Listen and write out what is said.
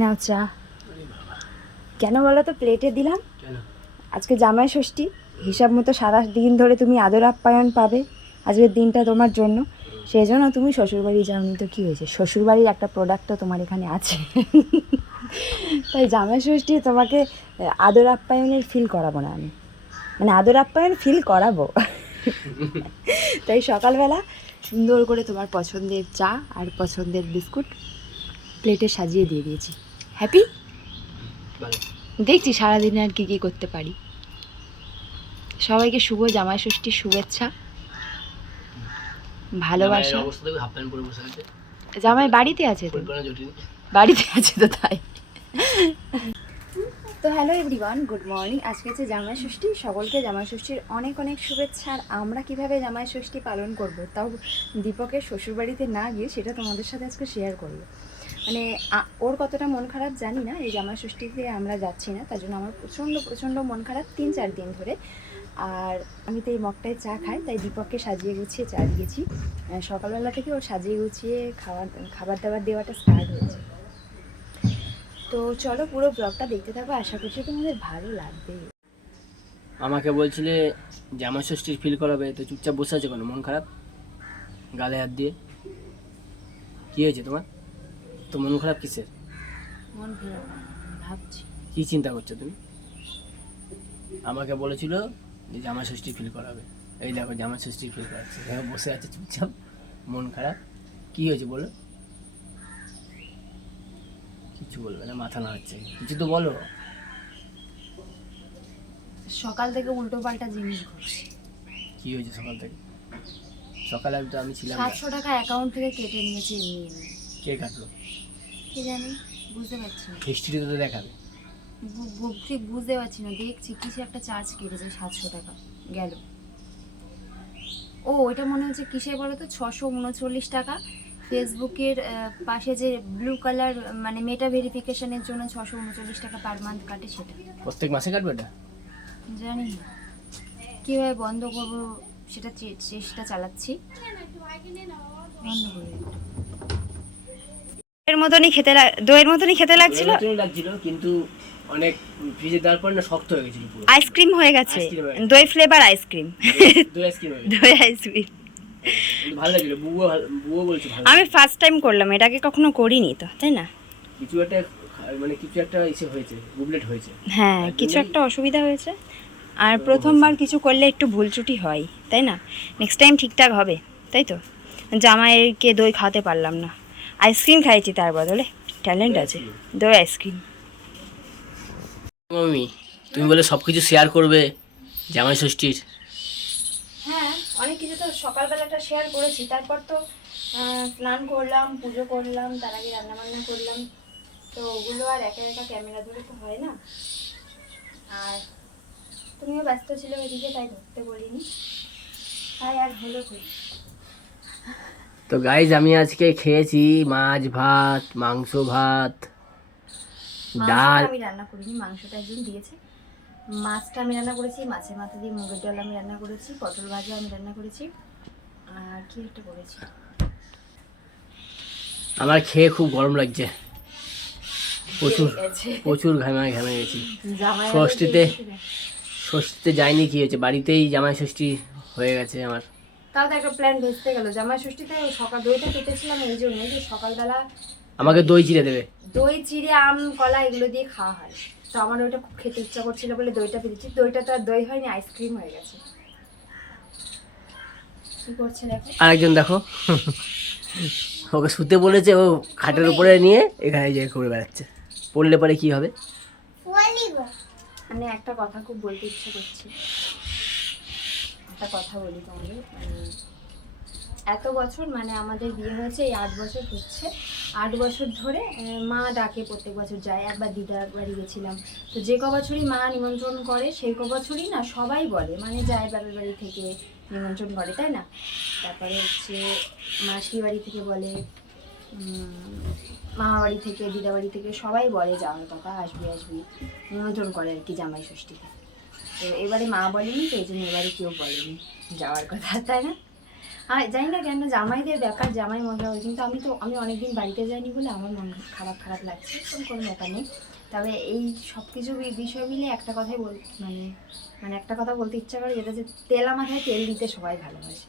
নাও চা। কেন বলো তো প্লেটে দিলাম? আজকে জামাই ষষ্ঠী, হিসাব মতো সারা দিন ধরে তুমি আদর আপ্যায়ন পাবে, আজকের দিনটা তোমার জন্য। সেই জন্য তুমি শ্বশুরবাড়ি যাওনি তো কী হয়েছে, শ্বশুরবাড়ির একটা প্রোডাক্ট তো তোমার এখানে আছে। তাই জামাই ষষ্ঠী তোমাকে আদর আপ্যায়নের ফিল করাবো না আমি, মানে আদর আপ্যায়ন ফিল করাবো। তাই সকালবেলা সুন্দর করে তোমার পছন্দের চা আর পছন্দের বিস্কুট প্লেটে সাজিয়ে দিয়ে দিয়েছি। হ্যাপি? দেখছি সারাদিনে আর কী করতে পারি। সবাইকে শুভ জামাই ষষ্ঠীর শুভেচ্ছা, ভালোবাসা। জামাই বাড়িতে আছে তো, বাড়িতে আছে তো তাই। তো হ্যালো এভরিওয়ান, গুড মর্নিং। আজকে হচ্ছে জামাই ষষ্ঠী, সকলকে জামাই ষষ্ঠীর অনেক অনেক শুভেচ্ছা। আর আমরা কীভাবে জামাই ষষ্ঠী পালন করব, তাও দীপকের শ্বশুরবাড়িতে না গিয়ে, সেটা তোমাদের সাথে আজকে শেয়ার করবো। মানে ওর কতটা মন খারাপ জানি না, এই জামাই ষষ্ঠীতে আমরা যাচ্ছি না, তার জন্য আমার প্রচণ্ড প্রচণ্ড মন খারাপ 3-4 দিন ধরে। আর আমি তো এই মগটায় চা খাই, তাই দীপককে সাজিয়ে গুছিয়ে চা দিয়েছি। সকালবেলা থেকে ওর সাজিয়ে গুছিয়ে খাবার দাবার দেওয়াটা স্টার্ট হয়েছে। তো চলো পুরো ব্লগটা দেখতে থাকো, আশা করছি তোমাদের ভালো লাগবে। আমাকে বলছিলে জামাই ষষ্ঠীর ফিল করাবে, তো চুপচাপ বসে আছে কেন? মন খারাপ, গালে হাত দিয়ে। কি হয়েছে তোমার? তো মন খারাপ কিসের? মন খারাপ ভাবছি। কি চিন্তা করছো তুমি? আমাকে বলেছিল যে জামাই ষষ্ঠী ফিল করাবে, এই দেখো জামাই ষষ্ঠী ফিল করাচ্ছে, দেখো বসে আছে চুপচাপ, মন খারাপ। কি হয়েছে বলো? কিছু বলবে না, মাথা নাড়াচ্ছে, কিছু তো বলো। সকাল থেকে উল্টো পাল্টা জিনিস ঘটছে। কি হয়েছে সকাল থেকে? সকালে আমি ছিলাম। 700 টাকা অ্যাকাউন্ট থেকে কেটে নিয়েছে এমনি। কে কাটলো? কে জানি, বুঝতে পারছি না। হিস্ট্রিতে তো দেখাবে। ঠিক বুঝতে পারছি না, দেখছি কিছু একটা চার্জ কেটেছে 700 টাকা গেল। ও ওইটা মনে হচ্ছে কিসে বলো তো, 639 টাকা। ফেসবুকের পাশে যে ব্লু কালার মানে মেটা ভেরিফিকেশনের জন্য 639 টাকা পার মান্থ কাটে, সেটা। প্রত্যেক মাসে কাটবে এটা? জানি না কীভাবে বন্ধ করবো, সেটা চেষ্টা চালাচ্ছি। বন্ধ করে দইয়ের মতনই খেতে লাগছিল, কিন্তু অনেক ফ্রিজে দেওয়ার পর না শক্ত হয়ে গেছিল পুরো। আইসক্রিম হয়ে গেছে, দই ফ্লেভার আইসক্রিম। দই আইসক্রিম হয়ে গেছে। দই আইসক্রিম কিন্তু ভালো লাগছিল, বুবু বলছে ভালো। আমি ফার্স্ট টাইম করলাম, এটাকে কখনো করিনি তো, তাই না? কিছু একটা মানে কিছু একটা ইসে হয়েছে, বুবলেট হয়েছে। হ্যাঁ, কিছু একটা অসুবিধা হয়েছে। আর প্রথমবার কিছু করলে একটু ভুল ত্রুটি হয়, তাই না? নেক্সট টাইম ঠিকঠাক হবে, তাই তো? জামাইকে দই খাওয়াতে পারলাম না, আইসক্রিম খাইছি তার বদলে। ট্যালেন্ট আছে, দই আইসক্রিম। মামি তুমি বলে সব কিছু শেয়ার করবে জামাই ষষ্ঠীর। হ্যাঁ, অনেক কিছু তো সকালবেলাটা শেয়ার করেছি, তারপর তো স্নান করলাম, পুজো করলাম, তার আগে রান্নাবান্না করলাম, তো ওগুলো আর একা একা ক্যামেরা ধরে তো হয় না। আর তুমিও ব্যস্ত ছিলে ওইদিকে, তাই ধরতে বলিনি, তাই আর হলো কই। তো গাইজ আমি আজকে খেয়েছি মাছ ভাত, মাংস ভাত, ডাল। আমি রান্না করিনি, মাংসটা একজন দিয়েছে। মাছটা আমি রান্না করেছি, মাছের মাথা দিয়ে মুগের ডাল আমি রান্না করেছি, পটল ভাজা আমি রান্না করেছি, আর কি একটা করেছি। আমার খেয়ে খুব গরম লাগছে, প্রচুর প্রচুর ঘামে গেছি। ষষ্ঠীতে যাইনি, কি হয়েছে, বাড়িতেই জামাই ষষ্ঠী হয়ে গেছে আমার। তাও তো একটা প্ল্যান ভেস্তে গেল। জামাই ষষ্ঠীতে সকাল দইটা কেটেছিলাম এই জন্য যে সকালবেলা আমাকে দই চিড়ে দেবে। দই চিড়ে আম কলা এগুলো দিয়ে খাওয়া হয়, তো আমার ওইটা খুব খেতে ইচ্ছা করছিল বলে দইটা পেয়েছি। দইটা তো আর দই হয়নি, আইসক্রিম হয়ে গেছে। কি করছে দেখো, আরেকজন দেখো, ওকে শুতে বলেছে, ও খাটের উপরে নিয়ে এখানে যে ঘুরে বেড়াচ্ছে। পড়লে পরে কি হবে? মানে একটা কথা খুব বলতে ইচ্ছা করছে, একটা কথা বলি তোমাদের। এত বছর মানে আমাদের বিয়ে হয়েছে, এই 8 বছর হচ্ছে। 8 বছর ধরে মা ডাকে, প্রত্যেক বছর যায়। একবার দিদার বাড়ি গেছিলাম, তো যে ক বছরই মা নিমন্ত্রণ করে সেই ক বছরই না সবাই বলে, মানে যায় বাবার বাড়ি থেকে নিমন্ত্রণ করে, তাই না? তারপরে হচ্ছে মাসির বাড়ি থেকে বলে, মামা বাড়ি থেকে, দিদা বাড়ি থেকে সবাই বলে যাওয়ার কথা, আসবি আসবি, নিমন্ত্রণ করে আর কি জামাই ষষ্ঠীতে। তো এবারে মা বলেনি, তো এই জন্য এবারে কেউ বলেনি যাওয়ার কথা, তাই না? আর জানি না কেন জামাইদের ব্যাপার, জামাই মজা হয়, কিন্তু আমি অনেকদিন বাড়িতে যাইনি বলে আমার মন খারাপ খারাপ লাগছে, কোনো ব্যাপার নেই। তবে এই সব কিছু বিষয় মিলে একটা কথাই মানে একটা কথা বলতে ইচ্ছা করে, যেটা যে তেলা মাথায় তেল দিতে সবাই ভালোবাসে।